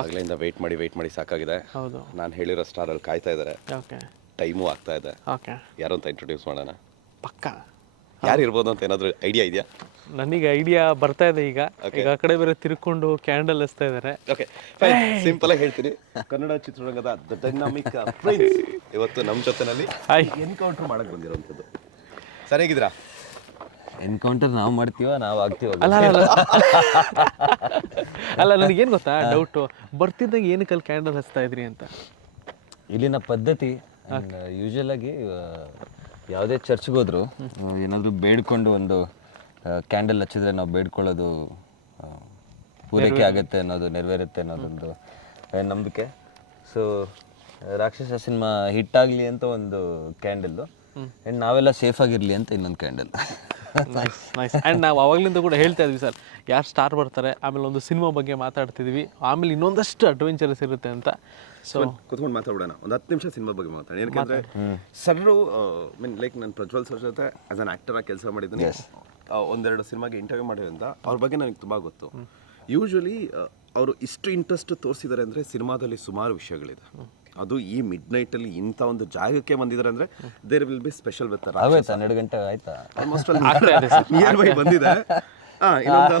ಆಗ್ಲಿಂದ ವೆಯ್ಟ್ ಮಾಡಿ ಸಾಕಾಗಿದೆ. ಹೌದು. ನಾನು ಹೇಳಿರೋ ಸ್ಟಾರಲ್ಲಿ ಕಾಯ್ತಾ ಇದ್ದಾರೆ. ಓಕೆ ಟೈಮು ಆಗ್ತಾ ಇದೆ. ಓಕೆ ಯಾರು ಅಂತ ಇಂಟ್ರೊಡ್ಯೂಸ್ ಮಾಡೋಣ. ಪಕ್ಕ ಯಾರು ಇರ್ಬೋದು ಅಂತ ಏನಾದರೂ ಐಡಿಯಾ ಇದೆಯಾ? ನನಗೆ ಐಡಿಯಾ ಬರ್ತಾ ಇದೆ ಈಗ. ಈಗ ಆ ಕಡೆ ಬೇರೆ ತಿರ್ಕೊಂಡು ಕ್ಯಾಂಡಲ್ ಹಚ್ತಾ ಇದ್ದಾರೆ. ಓಕೆ ಸಿಂಪಲ್ ಆಗಿ ಹೇಳ್ತೀನಿ. ಕನ್ನಡ ಚಿತ್ರರಂಗದ ದ ಡೈನಾಮಿಕ್ ಪ್ರಿನ್ಸ್ ಇವತ್ತು ನಮ್ಮ ಜೊತೆನಲ್ಲಿ ಎನ್ಕೌಂಟರ್ ಮಾಡಕ್ಕೆ ಬಂದಿರೋಂಥದ್ದು. ಸರಿಯಾಗಿದ್ದೀರಾ? ಎನ್ಕೌಂಟರ್ ನಾವು ಮಾಡ್ತೀವ ನಾವು ಆಗ್ತೀವ? ಅಲ್ಲ ಅಲ್ಲ ಅಲ್ಲ ನನಗೇನು ಗೊತ್ತಾ ಡೌಟು, ಬರ್ತಿದ್ದಾಗ ಏನಕ್ಕೆ ಅಲ್ಲಿ ಕ್ಯಾಂಡಲ್ ಹಚ್ತಾ ಇದ್ರಿ ಅಂತ. ಇಲ್ಲಿನ ಪದ್ಧತಿ ಯೂಶಲ್ ಆಗಿ ಯಾವುದೇ ಚರ್ಚ್ಗೆ ಹೋದ್ರು ಏನಾದರೂ ಬೇಡ್ಕೊಂಡು ಒಂದು ಕ್ಯಾಂಡಲ್ ಹಚ್ಚಿದ್ರೆ ನಾವು ಬೇಡ್ಕೊಳ್ಳೋದು ಪೂರೈಕೆ ಆಗುತ್ತೆ ಅನ್ನೋದು, ನೆರವೇರುತ್ತೆ ಅನ್ನೋದೊಂದು ನಂಬಿಕೆ. ಸೊ ರಾಕ್ಷಸ ಸಿನಿಮಾ ಹಿಟ್ಟಾಗಲಿ ಅಂತ ಒಂದು ಕ್ಯಾಂಡಲ್ಲು, ಆ್ಯಂಡ್ ನಾವೆಲ್ಲ ಸೇಫ್ ಆಗಿರಲಿ ಅಂತ ಇನ್ನೊಂದು ಕ್ಯಾಂಡಲ್. Nice nice. ಆ್ಯಂಡ್ ನಾವು ಅವಾಗಲಿಂದ ಕೂಡ ಹೇಳ್ತಾ ಇದ್ವಿ ಸರ್, ಯಾರು ಸ್ಟಾರ್ ಬರ್ತಾರೆ, ಆಮೇಲೆ ಒಂದು ಸಿನಿಮಾ ಬಗ್ಗೆ ಮಾತಾಡ್ತಿದ್ವಿ, ಆಮೇಲೆ ಇನ್ನೊಂದಷ್ಟು ಅಡ್ವೆಂಚರಸ್ ಇರುತ್ತೆ ಅಂತ. ಸೊ ಕುತ್ಕೊಂಡು ಮಾತಾಡೋಣ ಒಂದು 10 ನಿಮಿಷ ಸಿನಿಮಾ ಬಗ್ಗೆ ಮಾತಾಡಿ. ಏನಕ್ಕೆ ಸರ್ರು ಮೀನ್ ಲೈಕ್ ನಾನು ಪ್ರಜ್ವಲ್ ಸರ್ ಜೊತೆ ಆಸ್ ಅನ್ ಆ್ಯಕ್ಟರ್ ಆಗಿ ಕೆಲಸ ಮಾಡಿದ್ದೀನಿ. ಒಂದೆರಡು ಸಿನಿಮಾಗೆ ಇಂಟರ್ವ್ಯೂ ಮಾಡಿದ್ರಿಂದ ಅವ್ರ ಬಗ್ಗೆ ನನಗೆ ತುಂಬ ಗೊತ್ತು. ಯೂಶ್ವಲಿ ಅವರು ಇಷ್ಟು ಇಂಟ್ರೆಸ್ಟ್ ತೋರಿಸಿದ್ದಾರೆ ಅಂದರೆ ಸಿನಿಮಾದಲ್ಲಿ ಸುಮಾರು ವಿಷಯಗಳಿದೆ. ಅದು ಈ ಮಿಡ್ ನೈಟಲ್ಲಿ ಇಂಥ ಒಂದು ಜಾಗಕ್ಕೆ ಬಂದಿದ್ದಾರೆ ಅಂದರೆ there will be special with 12 ಗಂಟೆ ಆಯ್ತಾ ಆಲ್ಮೋಸ್ಟ್ ನಿಯರ್ ಬೈ ಬಂದಿದೆ. ಇನ್ನೊಂದು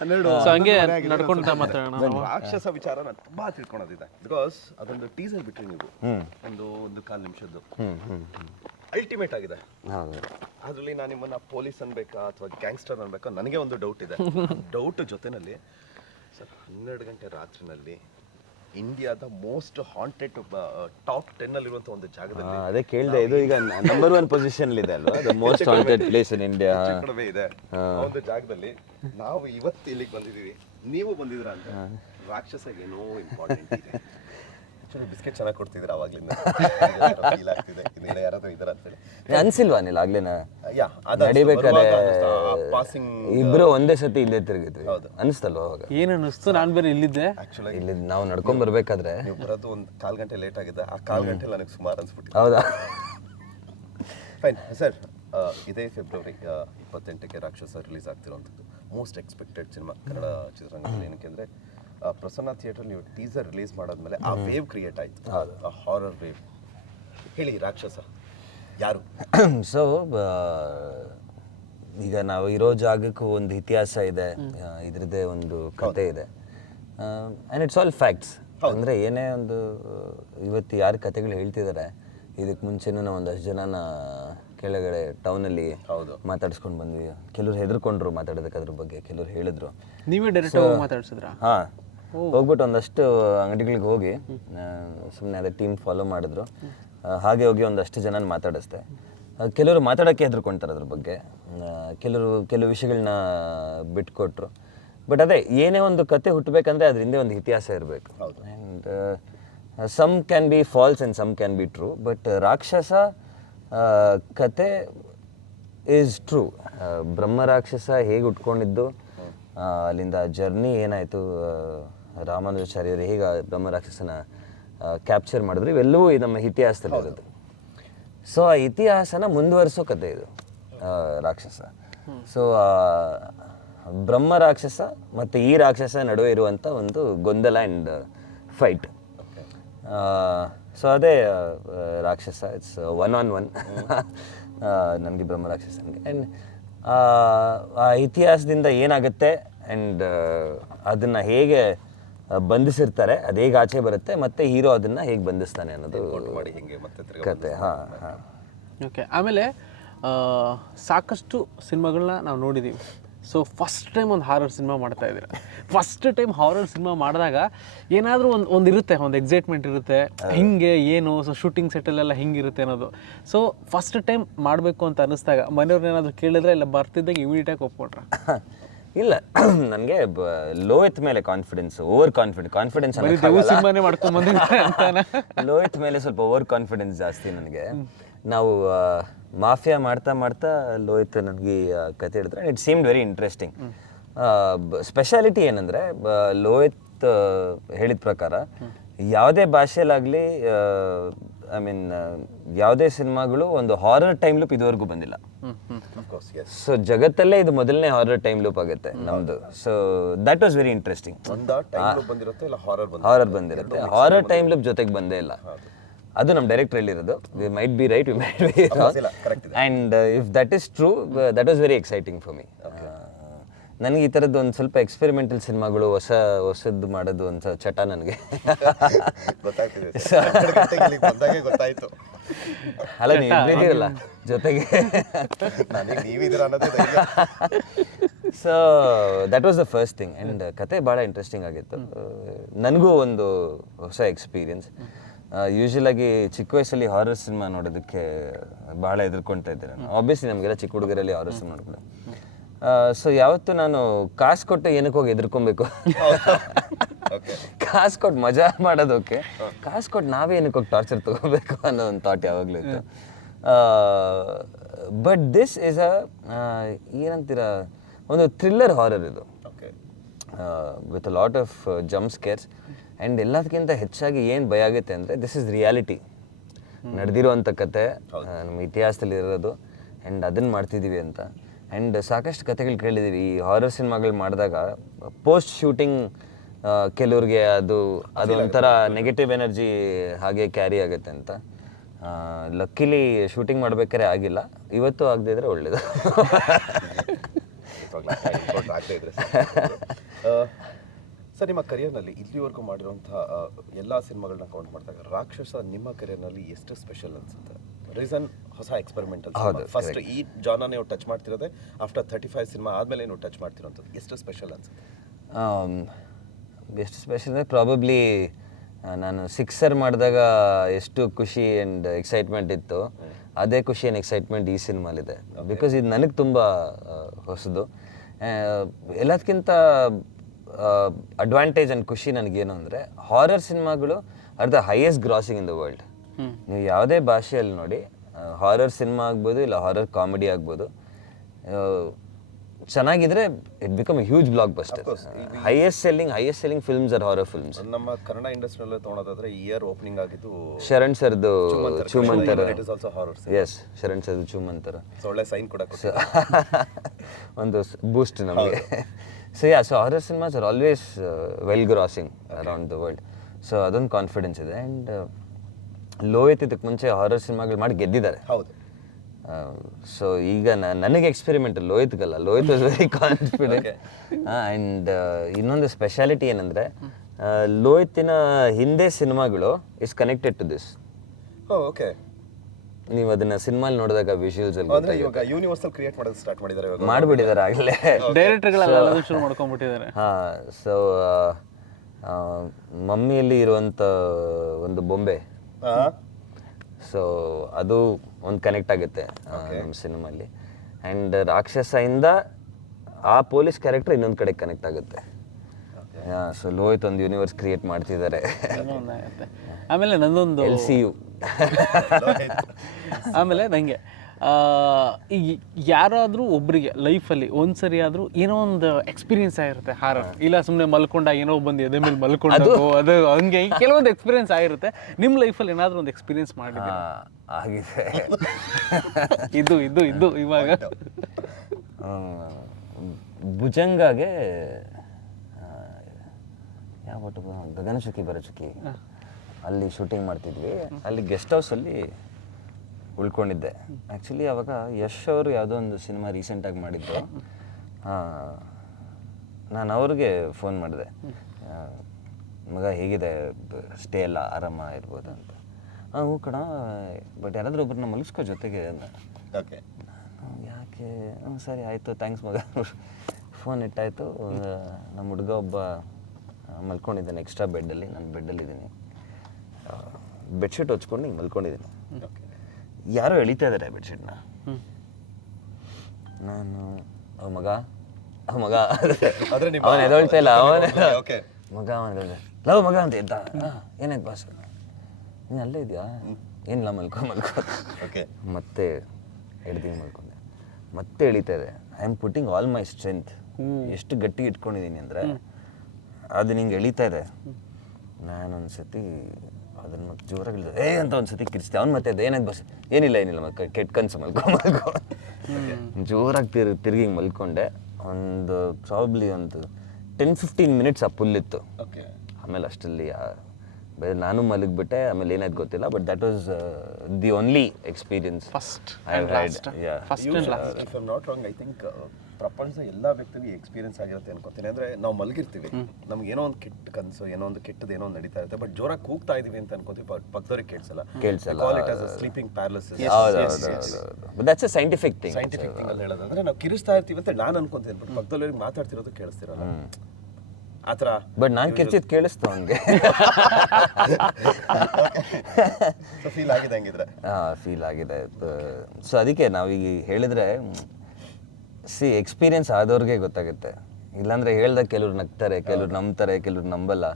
12 ಹಂಗೆ ನಡ್ಕೊಂತ ಮಾತಾಡೋಣ. ರಾಕ್ಷಸ ವಿಚಾರ ನಾನು ತುಂಬಾ ತಿಳ್ಕೊಳೋದಿದೆ. ಬಿಕಾಸ್ ಅದೊಂದು ಟೀಸರ್ ಬಿಟ್ರಿ ನೀವು ಒಂದು 1/4 ನಿಮಿಷದ್ದು ಅಲ್ಟಿಮೇಟ್ ಆಗಿದೆ. ಅದರಲ್ಲಿ ನಾನು ನಿಮ್ಮನ್ನ ಪೊಲೀಸ್ ಅನ್ಬೇಕಾ ಅಥವಾ ಗ್ಯಾಂಗ್ಸ್ಟರ್ ಅನ್ಬೇಕಾ ನನಗೆ ಒಂದು ಡೌಟ್ ಇದೆ. ಡೌಟ್ ಜೊತೆನಲ್ಲಿ ಸರ್ 12 ಗಂಟೆ ರಾತ್ರಿನಲ್ಲಿ ಇಂಡಿಯಾದ ಮೋಸ್ಟ್ ಹಾಂಟೆಡ್ ಟಾಪ್ 10 ಅಲ್ಲಿರುವಂತ ಒಂದು ಜಾಗದಲ್ಲಿ ಅದೇ ಕೇಳಿದೆ. ಇದು ಈಗ ನಂಬರ್ 1 ಪೊಸಿಷನ್ ಇದೆ ಅಲ್ವಾ, the most haunted place in India ಇದೆ. ಆ ಒಂದು ಜಾಗದಲ್ಲಿ ನಾವು ಇವತ್ತು ಇಲ್ಲಿಗೆ ಬಂದಿದ್ದೀವಿ, ನೀವು ಬಂದಿದ್ದೀರಾ ಅಂತ ರಾಕ್ಷಸ ಏನೋ ಇಂಪಾರ್ಟೆಂಟ್ ಇದೆ. ಬಿಸ್ಕೆಟ್ ಚೆನ್ನಾಗಿ ಕೊಡ್ತಿದ್ರೆ ಅವಾಗ್ಲಿಂದ ಫೀಲ್ ಆಗ್ತಿದೆ. ಇನ್ನೆಲ್ಲ ಯಾರಾದ್ರೂ ಇದಾರ ಅಂತ ಹೇಳಿ ಅನ್ಸಿಲ್ವಾ ನೀನು ಆಗ್ಲೇನ ನಡಿಬೇಕಾದ್ರೆ ಇಬ್ರು ಒಂದೇ ಸತಿ ಇಲ್ಲೇ ತಿರುಗಿದ್ವಿ ಅನಿಸ್ತಲ್ವಾ? ಅವಾಗ ಏನು ಅನ್ನಿಸ್ತು, ನಾನು ಬೇರೆ ಇಲ್ಲಿದ್ದೆ. ಆಕ್ಚುಲಿ ಇಲ್ಲಿ ನಾವು ನಡ್ಕೊಂಡ್ ಬರ್ಬೇಕಾದ್ರೆ ನೀವು ಬರೋದು ಒಂದು 1/4 ಗಂಟೆ ಲೇಟ್ ಆಗಿದೆ. ಆ 1/4 ಗಂಟೆ ನನಗೆ ಸುಮಾರು ಅನ್ಸ್ಬಿಟ್ಟಿದೆ. ಹೌದಾ? ಫೈನ್ ಸರ್, ಇದೇ ಫೆಬ್ರವರಿ 28ಕ್ಕೆ ರಾಕ್ಷಸ ರಿಲೀಸ್ ಆಗ್ತಿರೋಂಥದ್ದು ಮೋಸ್ಟ್ ಎಕ್ಸ್ಪೆಕ್ಟೆಡ್ ಸಿನಿಮಾ ಕನ್ನಡ ಚಿತ್ರರಂಗದಲ್ಲಿ. ಏನಕ್ಕೆ ಅಂದರೆ ಪ್ರಸನ್ನ ಥಿಯೇಟರ್ ನೀವು ಟೀಸರ್ ರಿಲೀಸ್ ಮಾಡಾದ್ಮೇಲೆ ಆ ವೇವ್ ಕ್ರಿಯೇಟ್ ಆಯಿತು, ಆ ಹಾರರ್ ವೇವ್. ಹೇಳಿ ರಾಕ್ಷಸ ಯಾರು? ಸೊ ಈಗ ನಾವು ಇರೋ ಜಾಗಕ್ಕೂ ಒಂದು ಇತಿಹಾಸ ಇದೆ, ಇದ್ರದ್ದೇ ಒಂದು ಕತೆ ಇದೆ. And it's all facts. ಅಂದರೆ ಏನೇ ಒಂದು ಇವತ್ತು ಯಾರು ಕತೆಗಳು ಹೇಳ್ತಿದ್ದಾರೆ, ಇದಕ್ಕೆ ಮುಂಚೆನೂ ನಾವು ಒಂದಷ್ಟು ಜನನ ಕೆಳಗಡೆ ಟೌನಲ್ಲಿ ಮಾತಾಡ್ಸ್ಕೊಂಡು ಬಂದ್ವಿ. ಕೆಲವ್ರು ಹೆದರ್ಕೊಂಡ್ರು ಮಾತಾಡೋದಕ್ಕೆ ಅದ್ರ ಬಗ್ಗೆ, ಕೆಲವ್ರು ಹೇಳಿದ್ರು. ನೀವೇ ಡೈರೆಕ್ಟ್ ಮಾತಾಡ್ಸಿದ್ರ? ಹಾಂ, ಹೋಗ್ಬಿಟ್ಟು ಒಂದಷ್ಟು ಅಂಗಡಿಗಳಿಗೆ ಹೋಗಿ ಸುಮ್ಮನೆ ಅದೇ ಟೀಮ್ ಫಾಲೋ ಮಾಡಿದ್ರು. ಹಾಗೆ ಹೋಗಿ ಒಂದಷ್ಟು ಜನ ಮಾತಾಡಿಸ್ದೆ. ಕೆಲವರು ಮಾತಾಡೋಕ್ಕೆ ಹೆದರ್ಕೊಳ್ತಾರೆ ಅದ್ರ ಬಗ್ಗೆ, ಕೆಲವು ವಿಷಯಗಳನ್ನ ಬಿಟ್ಕೊಟ್ರು. ಬಟ್ ಅದೇ ಏನೇ ಒಂದು ಕತೆ ಹುಟ್ಟಬೇಕಂದ್ರೆ ಅದ್ರ ಹಿಂದೆ ಒಂದು ಇತಿಹಾಸ ಇರಬೇಕು. And some can be false and some can be true. But ರಾಕ್ಷಸ ಕತೆ ಈಸ್ ಟ್ರೂ. ಬ್ರಹ್ಮ ರಾಕ್ಷಸ ಹೇಗೆ ಉಟ್ಕೊಂಡಿದ್ದು, ಅಲ್ಲಿಂದ ಜರ್ನಿ ಏನಾಯಿತು, ರಾಮಾನುಜಾಚಾರ್ಯರು ಹೇಗೆ ಬ್ರಹ್ಮ ರಾಕ್ಷಸನ ಕ್ಯಾಪ್ಚರ್ ಮಾಡಿದ್ರು, ಇವೆಲ್ಲವೂ ನಮ್ಮ ಇತಿಹಾಸದಲ್ಲಿರೋದು. ಸೊ ಆ ಇತಿಹಾಸನ ಮುಂದುವರಿಸೋ ಕತೆ ಇದು ರಾಕ್ಷಸ. ಸೊ ಬ್ರಹ್ಮ ರಾಕ್ಷಸ ಮತ್ತು ಈ ರಾಕ್ಷಸ ನಡುವೆ ಇರುವಂಥ ಒಂದು ಗೊಂದಲ ಆ್ಯಂಡ್ ಫೈಟ್. ಸೊ ಅದೇ ರಾಕ್ಷಸ. ಇಟ್ಸ್ 1-on-1 ನನಗೆ ಬ್ರಹ್ಮ ರಾಕ್ಷಸನಿಗೆ. ಆ್ಯಂಡ್ ಆ ಇತಿಹಾಸದಿಂದ ಏನಾಗುತ್ತೆ ಆ್ಯಂಡ್ ಅದನ್ನು ಹೇಗೆ ಬಂಧಿಸಿರ್ತಾರೆ, ಅದು ಹೇಗೆ ಆಚೆ ಬರುತ್ತೆ, ಮತ್ತು ಹೀರೋ ಅದನ್ನು ಹೇಗೆ ಬಂಧಿಸ್ತಾನೆ ಅನ್ನೋದು ಕತೆ. ಹಾಂ ಹಾಂ. ಓಕೆ. ಆಮೇಲೆ ಸಾಕಷ್ಟು ಸಿನಿಮಾಗಳನ್ನ ನಾವು ನೋಡಿದ್ದೀವಿ. ಸೊ ಫಸ್ಟ್ ಟೈಮ್ ಒಂದು ಹಾರರ್ ಸಿನಿಮಾ ಮಾಡ್ತಾ ಇದ್ದೀರಾ. ಫಸ್ಟ್ ಟೈಮ್ ಹಾರರ್ ಸಿನಿಮಾ ಮಾಡಿದಾಗ ಏನಾದರೂ ಒಂದು ಇರುತ್ತೆ, ಒಂದು ಎಕ್ಸೈಟ್ಮೆಂಟ್ ಇರುತ್ತೆ, ಹಿಂಗೆ ಏನು ಸೊ ಶೂಟಿಂಗ್ ಸೆಟ್ಟಲ್ಲೆಲ್ಲ ಹಿಂಗಿರುತ್ತೆ ಅನ್ನೋದು. ಸೊ ಫಸ್ಟ್ ಟೈಮ್ ಮಾಡಬೇಕು ಅಂತ ಅನ್ನಿಸ್ದಾಗ ಮನೆಯವ್ರನ್ನ ಏನಾದರೂ ಕೇಳಿದ್ರೆ ಇಲ್ಲ ಬರ್ತಿದ್ದಾಗ ಇಮಿಡಿಯೇಟಾಗಿ ಒಪ್ಕೊಂಡ್ರ? ಇಲ್ಲ, ನನಗೆ ಲೋಹಿತ್ ಮೇಲೆ ಕಾನ್ಫಿಡೆನ್ಸ್, ಓವರ್ ಕಾನ್ಫಿಡೆನ್ಸ್ ಸಿನಿಮಾನೇ ಮಾಡ್ಕೊಂಡು ಬಂದಿದ್ದೆ ಅಂತಾನೆ. ಲೋಹಿತ್ ಮೇಲೆ ಸ್ವಲ್ಪ ಓವರ್ ಕಾನ್ಫಿಡೆನ್ಸ್ ಜಾಸ್ತಿ ನನಗೆ. ನಾವು ಮಾಫಿಯಾ ಮಾಡ್ತಾ ಮಾಡ್ತಾ ಲೋಹಿತ್ ನನಗೆ ಕತೆ ಹೇಳಿದ್ರೆ it seemed very interesting. Speciality ಏನಂದರೆ ಲೋಹಿತ್ ಹೇಳಿದ ಪ್ರಕಾರ ಯಾವುದೇ ಭಾಷೆಯಲ್ಲಾಗಲಿ ಐ ಮೀನ್ ಯಾವುದೇ ಸಿನಿಮಾಗಳು ಒಂದು ಹಾರರ್ ಟೈಮ್ ಲೂಪ್ ಇದುವರೆಗೂ ಬಂದಿಲ್ಲ. ಸೊ ಜಗತ್ತಲ್ಲೇ ಇದು ಮೊದಲನೇ ಹಾರರ್ ಟೈಮ್ ಲೂಪ್ ಆಗುತ್ತೆ ನಮ್ದು. So that was very interesting. Horror ಬಂದಿರುತ್ತೆ, ಹಾರರ್ ಟೈಮ್ ಲೂಪ್ ಜೊತೆಗೆ ಬಂದೇ ಇಲ್ಲ. ಅದು ನಮ್ಮ ಡೈರೆಕ್ಟರ್ ಹೇಳಿರೋದು. We might be right, we might be wrong, and if that is true that was very exciting for me. ನನಗೆ ಈ ಥರದ್ದು ಒಂದು ಸ್ವಲ್ಪ ಎಕ್ಸ್ಪೆರಿಮೆಂಟಲ್ ಸಿನಿಮಾಗಳು ಹೊಸದ್ದು ಮಾಡೋದು ಒಂದು ಚಟ ನನಗೆ. ಅಲ್ಲ ನೀವಿದ್ದೀರಲ್ಲ ಜೊತೆಗೆ. So that was the first thing. And ಕತೆ ಭಾಳ ಇಂಟ್ರೆಸ್ಟಿಂಗ್ ಆಗಿತ್ತು. ನನಗೂ ಒಂದು ಹೊಸ ಎಕ್ಸ್ಪೀರಿಯನ್ಸ್. ಯೂಶ್ವಲಾಗಿ ಚಿಕ್ಕ ವಯಸ್ಸಲ್ಲಿ ಹಾರರ್ ಸಿನಿಮಾ ನೋಡೋದಕ್ಕೆ ಭಾಳ ಹೆದರ್ಕೊಳ್ತಾ ಇದ್ದೆ ನಾನು. ಆಬ್ವಿಯಸ್ಲಿ ನಮಗೆಲ್ಲ ಚಿಕ್ಕ ಹುಡುಗರಲ್ಲಿ ಹಾರರ್ ಸಿನಿಮಾ ನೋಡ್ಕೊಂಡು. ಸೊ ಯಾವತ್ತು ನಾನು ಕಾಸು ಕೊಟ್ಟು ಏನಕ್ಕೆ ಹೋಗಿ ಎದುರ್ಕೊಬೇಕು, ಕಾಸು ಕೊಟ್ಟು ಮಜಾ ಮಾಡೋದಕ್ಕೆ, ಕಾಸು ಕೊಟ್ಟು ನಾವೇ ಏನಕ್ಕೆ ಹೋಗಿ ಟಾರ್ಚರ್ ತೊಗೋಬೇಕು ಅನ್ನೋ ಒಂದು ಥಾಟ್ ಯಾವಾಗಲೂ ಇತ್ತು. ಬಟ್ ದಿಸ್ ಈಸ್ ಏನಂತೀರ, ಒಂದು ಥ್ರಿಲ್ಲರ್ ಹಾರರ್ ಇದು, with a lot of jump scarce. And ಎಲ್ಲದಕ್ಕಿಂತ ಹೆಚ್ಚಾಗಿ ಏನು ಭಯ ಆಗುತ್ತೆ ಅಂದರೆ ದಿಸ್ ಇಸ್ ರಿಯಾಲಿಟಿ, ನಡೆದಿರೋವಂಥ ಕತೆ, ನಮ್ಮ ಇತಿಹಾಸದಲ್ಲಿ ಇರೋದು, ಆ್ಯಂಡ್ ಅದನ್ನು ಮಾಡ್ತಿದ್ದೀವಿ ಅಂತ. ಆ್ಯಂಡ್ ಸಾಕಷ್ಟು ಕತೆಗಳು ಕೇಳಿದ್ದೀವಿ ಈ ಹಾರರ್ ಸಿನಿಮಾಗಳು ಮಾಡಿದಾಗ. ಪೋಸ್ಟ್ ಶೂಟಿಂಗ್ ಕೆಲವ್ರಿಗೆ ಅದು ಒಂಥರ ನೆಗೆಟಿವ್ ಎನರ್ಜಿ ಹಾಗೆ ಕ್ಯಾರಿ ಆಗುತ್ತೆ ಅಂತ. ಲಕ್ಕಿಲಿ ಶೂಟಿಂಗ್ ಮಾಡ್ಬೇಕಾದ್ರೆ ಆಗಿಲ್ಲ, ಇವತ್ತು ಆಗದೆ ಇದ್ರೆ ಒಳ್ಳೇದು. ಸರ್, ನಿಮ್ಮ ಕರಿಯರ್ನಲ್ಲಿ ಇಲ್ಲಿವರೆಗೂ ಮಾಡಿರುವಂತಹ ಎಲ್ಲ ಸಿನಿಮಾಗಳನ್ನ ಕೌಂಟ್ ಮಾಡಿದಾಗ ರಾಕ್ಷಸ ನಿಮ್ಮ ಕರಿಯರ್ನಲ್ಲಿ ಎಷ್ಟು ಸ್ಪೆಷಲ್ ಅನ್ಸುತ್ತೆ? ರೀಸನ್ ಹೊಸ ಎಕ್ಸ್ಪೆರಿಮೆಂಟಲ್. ಫಸ್ಟ್ ಈ ಜಾನ ನೀವು ಟಚ್ ಮಾಡ್ತಿರೋದೆ ಆಫ್ಟರ್ 35 ಸಿನಿಮಾ ಆದಮೇಲೆ ನೀವು ಟಚ್ ಮಾಡ್ತಿರೋಂಥದ್ದು. ಎಷ್ಟು ಸ್ಪೆಷಲ್ ಅನ್ಸುತ್ತೆ? ಎಷ್ಟು ಸ್ಪೆಷಲ್ ಅಂದರೆ ಪ್ರಾಬಬ್ಲಿ ನಾನು ಸಿಕ್ಸರ್ ಮಾಡಿದಾಗ ಎಷ್ಟು ಖುಷಿ ಆ್ಯಂಡ್ ಎಕ್ಸೈಟ್ಮೆಂಟ್ ಇತ್ತು, ಅದೇ ಖುಷಿ ಆ್ಯಂಡ್ ಎಕ್ಸೈಟ್ಮೆಂಟ್ ಈ ಸಿನಿಮಾಲಿದೆ. ಬಿಕಾಸ್ ಇದು ನನಗೆ ತುಂಬ ಹೊಸದು. ಎಲ್ಲದಕ್ಕಿಂತ ಅಡ್ವಾಂಟೇಜ್ ಆ್ಯಂಡ್ ಖುಷಿ ನನಗೇನು ಅಂದರೆ, ಹಾರರ್ ಸಿನಿಮಾಗಳು are the highest grossing in the world. ನೀವು ಯಾವುದೇ ಭಾಷೆಯಲ್ಲಿ ನೋಡಿ, ಹಾರರ್ ಸಿನಿಮಾ ಆಗ್ಬೋದು ಇಲ್ಲ ಹಾರರ್ ಕಾಮಿಡಿ ಆಗ್ಬೋದು, ಚೆನ್ನಾಗಿದ್ರೆ it become a huge blockbuster. Highest selling films are horror films. ನಮ್ಮ ಕನ್ನಡ ಇಂಡಸ್ಟ್ರಿಯಲ್ಲಿ ತೊಗೊಳೋದಾದ್ರೆ ಇಯರ್ ಓಪನಿಂಗ್ ಆಗಿದ್ದು ಶರಣ್ ಸರ್ದು ಚೂಮಂತರ. ಎಸ್, ಶರಣ್ ಸರ್ದು ಚೂಮಂತರ ಒಳ್ಳೆ ಸೈನ್ ಕೂಡ ಒಂದು ಬೂಸ್ಟ್ ನಮಗೆ. So horror cinemas are always well grossing around the world. So ಅದೊಂದು ಕಾನ್ಫಿಡೆನ್ಸ್ ಇದೆ. ಆ್ಯಂಡ್ ಲೋಹಿತ್ ಇದಕ್ಕೆ ಮುಂಚೆ ಹಾರರ್ ಸಿನಿಮಾಗಳು ಮಾಡಿ ಗೆದ್ದಿದ್ದಾರೆ. ಹೌದು. ಸೊ ಈಗ ನನಗೆ ಎಕ್ಸ್ಪೆರಿಮೆಂಟಲ್, ಲೋಹಿತ್ಗಲ್ಲ. Lohith was very confident. And ಇನ್ನೊಂದು ಸ್ಪೆಷಾಲಿಟಿ ಏನಂದರೆ, ಲೋಹಿತಿನ ಹಿಂದೆ ಸಿನಿಮಾಗಳು is connected to this. Okay. ನೀವು ಅದನ್ನ ಸಿನಿಮಾಲ್ ನೋಡಿದಾಗ ವಿಜುವಲ್ಸ್ ಅಲ್ಲಿ ಯೂನಿವರ್ಸಲ್ ಕ್ರಿಯೇಟ್ ಮಾಡೋದು ಸ್ಟಾರ್ಟ್ ಮಾಡಿದ್ದಾರೆ, ಮಾಡಿಬಿಟ್ಟಿದ್ದಾರೆ ಆಗಲೇ. ಡೈರೆಕ್ಟರ್ಗಳೆಲ್ಲ ಶುರು ಮಾಡ್ಕೊಂಡ್ಬಿಟ್ಟಿದ್ದಾರೆ. ಸೊ ಮಮ್ಮಿಯಲ್ಲಿ ಇರುವಂಥ ಒಂದು ಬೊಂಬೆ, ಸೊ ಅದು ಒಂದು ಕನೆಕ್ಟ್ ಆಗುತ್ತೆ ನಮ್ಮ ಸಿನಿಮಾಲಿ. ಆ್ಯಂಡ್ ರಾಕ್ಷಸದಿಂದ ಆ ಪೊಲೀಸ್ ಕ್ಯಾರೆಕ್ಟರ್ ಇನ್ನೊಂದು ಕಡೆ ಕನೆಕ್ಟ್ ಆಗುತ್ತೆ. ಸೊ ಲೋಹಿತ್ ಒಂದು ಯೂನಿವರ್ಸ್ ಕ್ರಿಯೇಟ್ ಮಾಡ್ತಿದ್ದಾರೆ. ಆಮೇಲೆ ನಂದೊಂದು LCU. ಆಮೇಲೆ ನನಗೆ ಈಗ ಯಾರಾದರೂ ಒಬ್ಬರಿಗೆ ಲೈಫಲ್ಲಿ ಒಂದ್ಸರಿ ಆದರೂ ಏನೋ ಒಂದು ಎಕ್ಸ್ಪೀರಿಯನ್ಸ್ ಆಗಿರುತ್ತೆ ಹಾರರ್. ಇಲ್ಲ ಸುಮ್ಮನೆ ಮಲ್ಕೊಂಡಾಗ ಏನೋ ಬಂದು ಎದೆ ಮೇಲೆ ಮಲ್ಕೊಂಡು ಅದು ಹಂಗೆ ಕೆಲವೊಂದು ಎಕ್ಸ್ಪೀರಿಯನ್ಸ್ ಆಗಿರುತ್ತೆ. ನಿಮ್ಮ ಲೈಫಲ್ಲಿ ಏನಾದರೂ ಒಂದು ಎಕ್ಸ್ಪೀರಿಯನ್ಸ್ ಮಾಡಿದ್ದೀರಾ? ಆಗಿದೆ. ಇದು ಇವಾಗ ಭುಜಂಗಾಗೆ ಯಾವ ಗಗನಚುಕ್ಕಿ ಬರಚುಕ್ಕಿ ಅಲ್ಲಿ ಶೂಟಿಂಗ್ ಮಾಡ್ತಿದ್ವಿ. ಅಲ್ಲಿ ಗೆಸ್ಟ್ ಹೌಸಲ್ಲಿ ಉಳ್ಕೊಂಡಿದ್ದೆ. ಆ್ಯಕ್ಚುಲಿ ಅವಾಗ ಯಶ್ ಅವರು ಯಾವುದೋ ಒಂದು ಸಿನಿಮಾ ರೀಸೆಂಟಾಗಿ ಮಾಡಿದ್ದು. ನಾನು ಅವ್ರಿಗೆ ಫೋನ್ ಮಾಡಿದೆ, ಮಗ ಹೇಗಿದೆ, ಸ್ಟೇ ಎಲ್ಲ ಆರಾಮ ಇರ್ಬೋದು ಅಂತ. ಹ್ಞೂ ಕಣ, ಬಟ್ ಯಾರಾದರೂ ಒಬ್ಬರನ್ನ ಮಲಗಿಸ್ಕೋ ಜೊತೆಗೆ ಅಂದ. ಯಾಕೆ? ಸರಿ ಆಯಿತು, ಥ್ಯಾಂಕ್ಸ್ ಮಗ. ಫೋನ್ ಇಟ್ಟಾಯಿತು. ನಮ್ಮ ಹುಡುಗ ಒಬ್ಬ ಮಲ್ಕೊಂಡಿದ್ದಾನೆ ಎಕ್ಸ್ಟ್ರಾ ಬೆಡ್ಡಲ್ಲಿ, ನಾನು ಬೆಡ್ಡಲ್ಲಿದ್ದೀನಿ. ಬೆಡ್ಶೀಟ್ ಹೊಚ್ಕೊಂಡು ಹಿಂಗೆ ಮಲ್ಕೊಂಡಿದ್ದೀನಿ. ಯಾರೋ ಎಳಿತಾ ಇದ್ದಾರೆ ಬೆಡ್ಶೀಟ್ನ. ನಾನು ಮಗ ಅವನು ಎದೊಳ್ತಾ ಇಲ್ಲ. ಮಗ ಲವ್ ಮಗ ಅಂತ ಇದ್ದ. ಏನಾಯ್ತು ಬಾಸ್? ನೀನು ಅಲ್ಲೇ ಇದೆಯಾ? ಏನಿಲ್ಲ, ಮಲ್ಕೊ. ಮತ್ತೆ ಹಿಡ್ದು ಮಲ್ಕೊಂಡೆ. ಮತ್ತೆ ಎಳಿತಾ ಇದೆ. I am putting all my strength. ಎಷ್ಟು ಗಟ್ಟಿ ಇಟ್ಕೊಂಡಿದ್ದೀನಿ ಅಂದರೆ ಅದು ನಿಂಗೆ ಎಳಿತಾ ಇದೆ. ನಾನೊಂದ್ಸತಿ ಅದನ್ನು ಮತ್ತೆ ಜೋರಾಗಿ ಹೇಳಿದೆ ಅಂತ ಒಂದ್ಸತಿ ಕಿರಿಸ್ತೆ ಅವ್ನು ಮತ್ತೆ ಅದು ಏನಾಗಿ ಬಸ್ ಏನಿಲ್ಲ ಕೆಟ್ಟ ಕನಸು ಮಲ್ಕೊ ಜೋರಾಗಿ ತಿರುಗಿ ಮಲ್ಕೊಂಡೆ ಒಂದು ಪ್ರಾಬ್ಲಿ ಒಂದು 10-15 ಮಿನಿಟ್ಸ್ ಆ ಪುಲ್ಲಿತ್ತು. ಓಕೆ. ಆಮೇಲೆ ಅಷ್ಟರಲ್ಲಿ ನಾನು ಮಲಗಿಬಿಟ್ಟೆ. ಆಮೇಲೆ ಏನಾಯ್ತು ಗೊತ್ತಿಲ್ಲ, but that was the only experience first and last. If I not wrong, I think ಪ್ರಪಂಚದ ಎಲ್ಲ ವ್ಯಕ್ತಿಗೂ ಎಕ್ಸ್ಪೀರಿಯನ್ಸ್ ಆಗಿರುತ್ತೆ ಅನ್ಕೋತೀನಿ. ಅಂದ್ರೆ ನಾವು ಮಲಗಿರ್ತೀವಿ, ನಮ್ಗೆ ಏನೋ ಒಂದು ಕೆಟ್ಟ ಕನಸು, ಏನೋ ಒಂದು ಕೆಟ್ಟದ್ದು ಏನೋ ಒಂದು ನಡೀತಾ ಇರುತ್ತೆ, ಬಟ್ ಜೋರಾಗಿ ಕೂಗ್ತಾ ಇದೀವಿ ಅಂತ ಅನ್ಕೋತೀವಿ, ಪಕ್ಕದವ್ರಿಗೆ ಕೇಳಿಸಲ್ಲ. Call it as a sleeping paralysis. But that's a scientific thing. Scientific thing ಅಲ್ಲಿ ಹೇಳೋದಂದ್ರೆ ನಾವು ಕಿರಿಸ್ತಾ ಇರ್ತೀವಿ ಅಂತ ನಾನು ಅನ್ಕೊಂತೀನಿ, ಬಟ್ ಪಕ್ಕದವ್ರಿಗೆ ಮಾತಾಡ್ತಿರೋದು ಕೇಳಿಸ್ತಿರಲ್ಲ ಆ ಥರ. ಬಟ್ ನಾನು ಕಿರ್ಚಿದ್ ಕೇಳಿಸ್ತು ಅವನಿಗೆ. ಫೀಲ್ ಆಗಿದೆ ಹಂಗಿದ್ರೆ. ಫೀಲ್ ಆಗಿದೆ. ಸೊ ಅದಕ್ಕೆ ನಾವೀಗ ಹೇಳಿದ್ರೆ ಎಕ್ಸ್ಪೀರಿಯನ್ಸ್ ಆದವ್ರಿಗೆ ಗೊತ್ತಾಗುತ್ತೆ. ಇಲ್ಲಾಂದ್ರೆ ಹೇಳ್ದಾಗ ಕೆಲವ್ರು ನಗ್ತಾರೆ, ಕೆಲವ್ರು ನಂಬ್ತಾರೆ, ಕೆಲವ್ರು ನಂಬಲ್ಲ.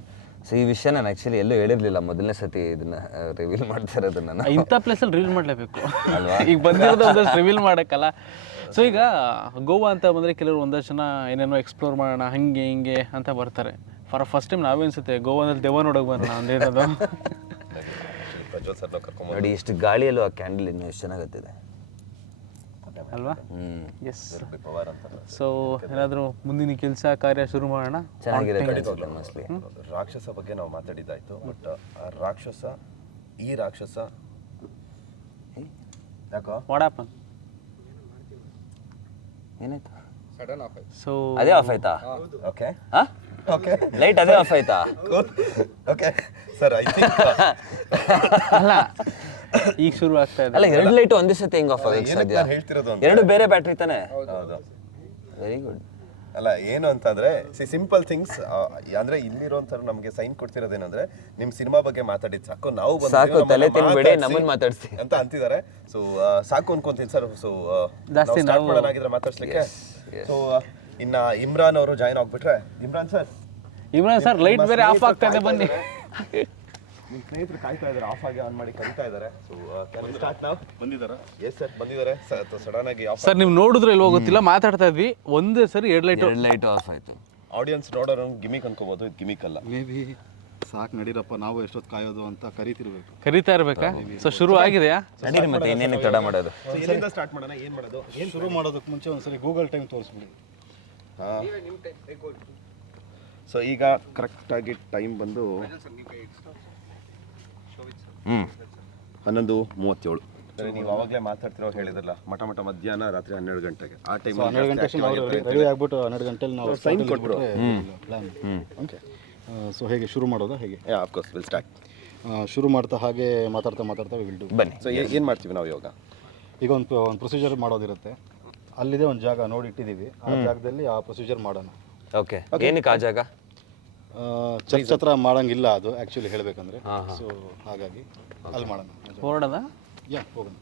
ಸೊ ಈ ವಿಷಯ ನಾನು ಆ್ಯಕ್ಚುಲಿ ಎಲ್ಲೂ ಹೇಳಿರಲಿಲ್ಲ, ಮೊದಲನೇ ಸತಿ ಇದನ್ನ ರಿವೀಲ್ ಮಾಡ್ತಾ ಇರೋದನ್ನ. ಇಂಥ ಪ್ಲೇಸಲ್ಲಿ ರಿವೀಲ್ ಮಾಡಲೇಬೇಕು ಈಗ ಬಂದಿರೋದು ಒಂದಷ್ಟು ರಿವೀಲ್ ಮಾಡೋಕ್ಕಲ್ಲ. ಸೊ ಈಗ ಗೋವಾ ಅಂತ ಬಂದರೆ ಕೆಲವರು ಒಂದಷ್ಟು ಜನ ಏನೇನೋ ಎಕ್ಸ್ಪ್ಲೋರ್ ಮಾಡೋಣ ಹಂಗೆ ಹಿಂಗೆ ಅಂತ ಬರ್ತಾರೆ. ಫಸ್ಟ್ ಟೈಮ್ ನಾವೇ ಅನ್ಸುತ್ತೆ ಗೋವಾದಲ್ಲಿ ದೆವ್ವ ನೋಡೋಕೆ ಬರೋಣ ಅಂದಿರೋದು. ನೋಡಿ ಎಷ್ಟು ಗಾಳಿಯಲ್ಲೂ ಆ ಕ್ಯಾಂಡಲ್ ಇನ್ನೂ ಎಷ್ಟು ಚೆನ್ನಾಗತ್ತಿದೆ ಅಲ್ವಾ? ಎಸ್. ಸೊ ಏನಾದರೂ ಮುಂದಿನ ಕೆಲಸ ಕಾರ್ಯ ಶುರು ಮಾಡೋಣ. ಚೆನ್ನಾಗಿರುತ್ತೆ ಮೋಸ್ಟ್ಲಿ. ರಾಕ್ಷಸ ಬಗ್ಗೆ ನಾವು ಮಾತಾಡಿದ್ದಾಯ್ತು, ಬಟ್ ಆ ರಾಕ್ಷಸ ಈ ರಾಕ್ಷಸ ಯಾಕೋ ವಾಡಾಪನ್ ಏನಾಯ್ತು? ಸೊ ಅದೇ ಆಫ್ ಆಯ್ತಾ? ಓಕೆ ಓಕೆ, ಲೈಟ್ ಅದೇ ಆಫ್ ಆಯ್ತಾ? ಓಕೆ ಸರ್, ಐ ಥಿಂಕ್ ಅಲ್ಲ ಈಗ ಶುರು ಆಗ್ತಾ ಇದೆ. ಅಲ್ಲ, ಎರಡು ಲೈಟ್ ಒಂದೇ ಸತಿ ಹೆಂಗ್ ಆಫ್ ಆಗುತ್ತೆ ಸಾಧ್ಯ? ಹೇಳ್ತಿರೋದು ಎರಡು ಬೇರೆ ಬ್ಯಾಟ್ರಿ ತಾನೆ? ಹೌದು. Very good. ಅಲ್ಲ ಏನು ಅಂತಂದ್ರೆ ಸಿಂಪಲ್ ಥಿಂಗ್ಸ್. ಅಂದ್ರೆ ಇಲ್ಲಿರೋಂಥ ನಮಗೆ ಸೈನ್ ಕೊಡ್ತಿರೋದೇನಂದ್ರೆ ನಿಮ್ ಸಿನಿಮಾ ಬಗ್ಗೆ ಮಾತಾಡಿದ್ ಸಾಕು, ನಾವು ಸಾಕು, ತಲೆ ತಿನ್ಬೇಡಿ, ನಮ್ಮನ್ನ ಮಾತಾಡ್ಸಿ ಅಂತ ಅಂತಿದ್ದಾರೆ. ಸೊ ಸಾಕು ಅನ್ಕೊಂತೀನಿ ಸರ್. ಸೊ ಜಾಸ್ತಿ ಸ್ಟಾರ್ಟ್ ಮಾಡೋಣಾಗಿದ್ರೆ ಮಾತಾಡ್ಸ್ಲಿಕ್ಕೆ. ಸೊ ಇನ್ನ ಇಮ್ರಾನ್ ಅವರು ಜಾಯಿನ್ ಆಗ್ಬಿಟ್ರೆ. ಇಮ್ರಾನ್ ಸರ್ ಲೈಟ್ ಬೇರೆ ಆಫ್ ಆಗ್ತಾ ಇದೆ, ಬನ್ನಿ. ನಿಮ್ಮ ಸ್ನೇಹಿತರು ಕಾಯ್ತಾ ಇದ್ದಾರೆ, ಆಫ್ ಆಗಿ ಆನ್ ಮಾಡಿ ಕರೀತಾ ಇದ್ದಾರೆ. ಸೊ ಸ್ಟಾರ್ಟ್ ನಾವು ಬಂದಿದ್ದಾರೆ. ಎಸ್ ಸರ್ ಬಂದಿದ್ದಾರೆ. ಸಡನ್ ಆಗಿ ಆಫ್. ಸರ್ ನೀವು ನೋಡಿದ್ರೆ ಇಲ್ವೋ ಗೊತ್ತಿಲ್ಲ, ಮಾತಾಡ್ತಾ ಇದ್ವಿ ಒಂದೇ ಸರಿ ಎರಡು ಲೈಟ್ ಆಫ್ ಆಯ್ತು. ಆಡಿಯನ್ಸ್ ನೋಡೋರು ಗಿಮಿಕ್ ಅನ್ಕೋಬಹುದು, ಇದು ಗಿಮಿಕ್ ಅಲ್ಲ. ಮೇ ಬಿ ಸಾಕು ನಡೀರಪ್ಪ, ನಾವು ಎಷ್ಟೊತ್ತು ಕಾಯೋದು ಅಂತ ಕರಿತಾ ಇರ್ಬೇಕಾ? ಸೊ ಶುರು ಆಗಿದೆಯಾ? ನಡೀರಿ, ಮತ್ತೆ ಇನ್ನೇನು ತಡ ಮಾಡೋದು? ಎಲ್ಲಿಂದ ಸ್ಟಾರ್ಟ್ ಮಾಡೋಣ? ಏನು ಮಾಡೋದು? ಏನು ಶುರು ಮಾಡೋದಕ್ಕೆ ಮುಂಚೆ ಒಂದ್ಸರಿ ಗೂಗಲ್ ಟೈಮ್ ತೋರಿಸ್ಬಿಡಿ. ಸೊ ಈಗ ಕರೆಕ್ಟಾಗಿ ಟೈಮ್ ಬಂದು 11:37. ನೀವು ಅವಾಗಲೇ ಮಾತಾಡ್ತಿರೋ ಹೇಳಿದ್ರಲ್ಲ, ಮಠ ಮಧ್ಯಾಹ್ನ ರಾತ್ರಿ 12 ಗಂಟೆಗೆ. ಆ ಟೈಮ್ 12 ಗಂಟೆಗೆ ನಾವು ರೆಡಿ ಆಗ್ಬಿಟ್ಟು 12 ಗಂಟೆಲಿ ನಾವು ಸೈನ್ ಕೊಟ್ಬಿಡು. ಪ್ಲಾನ್. ಓಕೆ. ಸೊ ಹೇಗೆ ಶುರು ಮಾಡೋದಾ? ಹೇಗೆ? Of course will start. ಶುರು ಮಾಡ್ತಾ ಹಾಗೆ ಮಾತಾಡ್ತಾ ವಿಲ್ ಡು. ಬನ್ನಿ. ಸೊ ಏನು ಮಾಡ್ತೀವಿ ನಾವು ಇವಾಗ? ಈಗ ಒಂದು ಪ್ರೊಸೀಜರ್ ಮಾಡೋದಿರುತ್ತೆ. ಅಲ್ಲಿದೆ ಒಂದು ಜಾಗ ನೋಡಿ ಇಟ್ಟಿದ್ದೀವಿ, ಆ ಜಾಗದಲ್ಲಿ ಆ ಪ್ರೊಸೀಜರ್ ಮಾಡೋಣ. ಓಕೆ. ಏನಕ್ಕೆ ಆ ಜಾಗ? ಚರ್ಚ್ ಹತ್ರ ಮಾಡೋಂಗಿಲ್ಲ ಅದು ಆ್ಯಕ್ಚುಲಿ ಹೇಳಬೇಕಂದ್ರೆ. ಸೊ ಹಾಗಾಗಿ ಅಲ್ಲಿ ಮಾಡೋಣ. ಹೊರಡೋದಾ? ಹೋಗೋಣ.